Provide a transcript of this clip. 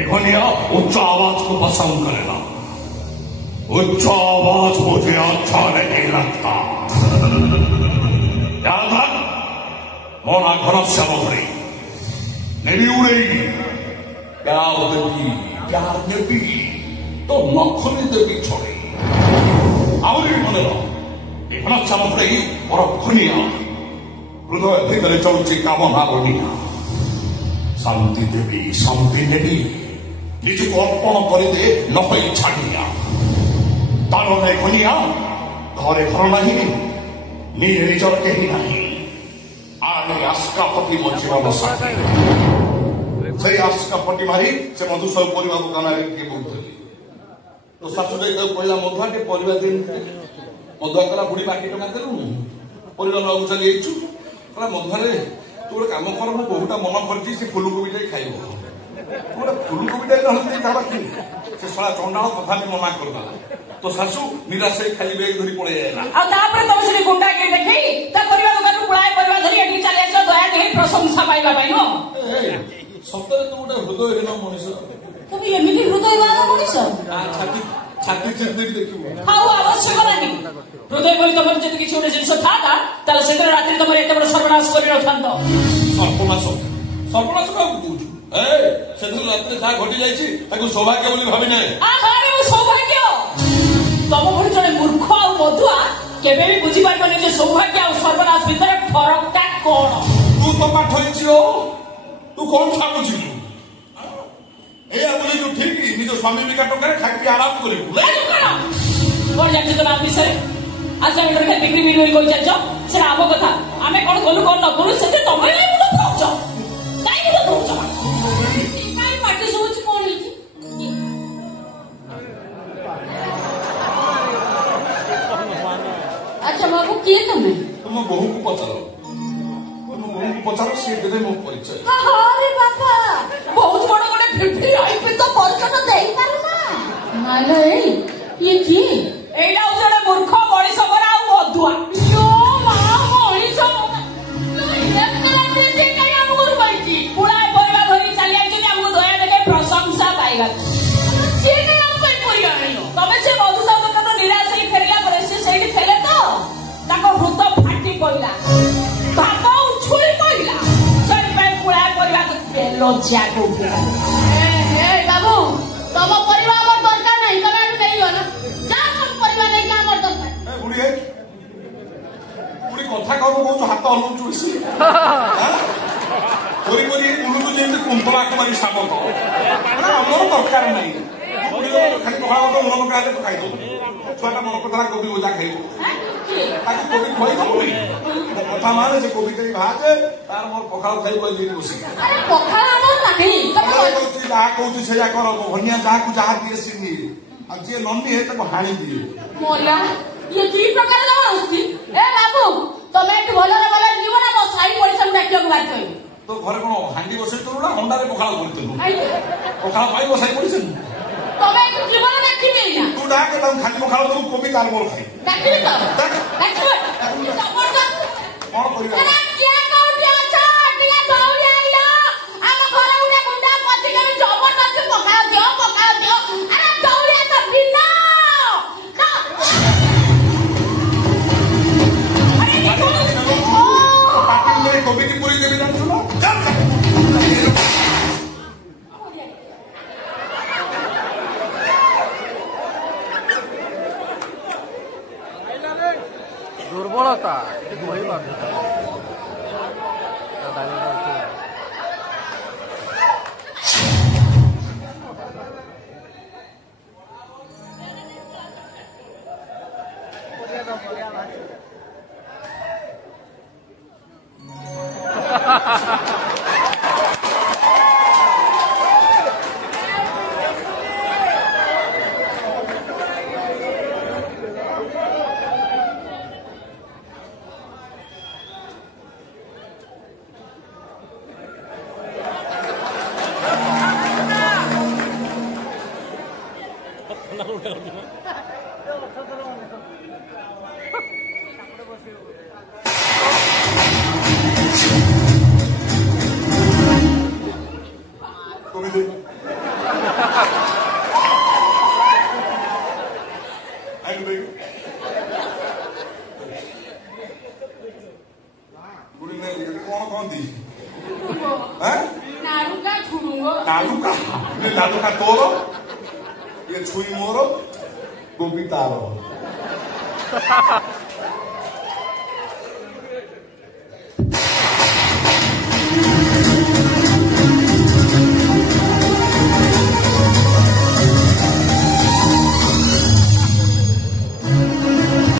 एखनिया उच्च आवाज को पसंद करेगा। उच्च आवाज मुझे अच्छा नहीं लगता। याद रख, मोना घर से मधुरी नेवी उड़ेगी। प्यार देवी तो नखनी देवी छोड़ी आहरी मन एखन चमकई मोर खुनिया हृदय भितर चलुची कामना बनिया। शांति देवी शांति देवी निजको अर्पण करदे नई छाड़िया। तार नहीं खुनिया घरे घर नहीं निजे निजर कहीं नहीं। आने आस्कापति मो जीवन साथी से आस्कापति मारी से मधुसर परिवार को गाना किए बोलते तो शाशु जाई कहला मधुआ के परिवार दिन मधुआ कला बुढ़ी बाकी टका देलु परिवार लगु चली आइछु कला मधुआरे तू गोटे काम कर मो बहुटा मन करछि से फुलकोबी खाइबो गोटे फुलकोबी हल्दी खावा कि से सला चंडाल कथा मना करदा तो शाशु निराश खाली बेग धरी पड़े आइला आ तापर तुम से गुंडा के देखै ता परिवार दुकान पुळाय परिवार धरी एठी चली आइछ दया देहि प्रशंसा पाइबा पाइ नो सप्ताह तू गोटे हृदयहीन मनुष्य তুমি এমনি হৃদয়বান মনিষ ছাতি ছাতি চিন্তে দেখিবো খাও আবশ্যক নাই হৃদয় বলি তোমার যদি কিছু ଗୋଟେ ଜିନିଷ ଥାତା ତାହେଲେ ସେଦିନ ରାତିରେ ତମର ଏତେ ବଡ଼ ସର୍ବନାଶ କରି ରଖାନ୍ତ। ସର୍ବନାଶ ସର୍ବନାଶ କାହାକୁ କହୁଛୁ? ସେଦିନ ରାତିରେ ଯାହା ଘଟି ଯାଇଛି ତାକୁ ସୌଭାଗ୍ୟ ବୋଲି ଭାବି ନାହିଁ। ସୌଭାଗ୍ୟ ତମ ଭଳି ଜଣେ ମୂର୍ଖ ଆଉ ମଧୁଆ କେବେ ବି ବୁଝିପାରିବନି ଯେ ସୌଭାଗ୍ୟ ଆଉ ସର୍ବନାଶ ଭିତରେ ଫରକଟା କଣ। ତୁ ତ ପାଠ ହେଇଛି ତୁ କଣ ଭାବୁଛୁ? ठीक निज स्वामी बिका टंका खाई आराम करू कौन जानते तो नाम विषय आज बिक्री भी रोई कही जाच से आम कथा आम कौन गलु कौन न कलु से तुम माटी सब कौन अच्छा बाबू किए तुम्हें तुम बहु को पचारो पचारो सी दे मो परिचय। अरे बाबा बहुत बड़ बड़े फिफ्टी आईपी तो परिचय देई पारु ना मालो ये की एडा उजड़े मूर्ख मणिष बरा आ मधुआ यो मा मणिष इलेक्ट्रिक से काय हमर बाईची पुराय परिवार धरी चली आइछ जे हमको दया देके प्रशंसा पाइगा से नै हम पे परिया आइलो तमे से मधु सब कतो निराश ही फेरिया पर से सेठी फेले तो ताको हृदय फाटी पइला बाबा उछुली पइला सर पे पुराय परिवार लज्जा को ए बाबू तम परिवार हमर दरकार नहीं तमे नहीं हो ना जा हम परिवार नहीं का हमर दरकार ए बुढ़ी बुढ़ी कथा कहबो बहुत हाथ हलुचु सी कोरी कोरी बुलु जेते कुंतला के मारी साबत ना हमर दरकार नहीं बुढ़ी खाली पखाला तो मन का तो खाइ दो छोटा मन कथा कभी ओजा खाइबो ताकि कोबी खइ दो कथा माने से कोबी कई भाजे तार मोर पखाला खाइबो जे बसी अरे पखाला हमर नाही तमे जा कहू से जा कर भनिया जा को जा दिए सिनी अब जे नन्नी है तको हाणी दिए मोला ये की प्रकार जबरदस्ती ए बाबू तमे एक भलो रे भलो जीवन ना साई पड़िसन डाक्यो के बात कहि तो घर कोन हांडी बसे तो ना होंडा रे पखाला करतलु पखाला पाई बसाई पड़िसन तमे एक जीवन देखि नहीं ना तू डाके तम खाली पखाला तो कोबी काल मोर खाई डाकली तो डाक जबरदस्त कोन करियो अरे क्या कहू अच्छा टिया दौड़ी आइलो हम घर उडे गुंडा पति के जबरदस्त पखाला दियो अरे दौड़ी आ सब बिना ना अरे पाटी में कोबी की पूरी देवी जान सुनो दुर्बलता वही बात ଗୁଡ଼ି ନେଇ କଣ କହନ୍ତି ନାଲୁକା ଝୁଡୁଙ୍ଗ ନାଲୁକା ନାଲୁକା ତୋର ଇଏ ଛୁଇଁ ମୋର ଗୋବି ତାର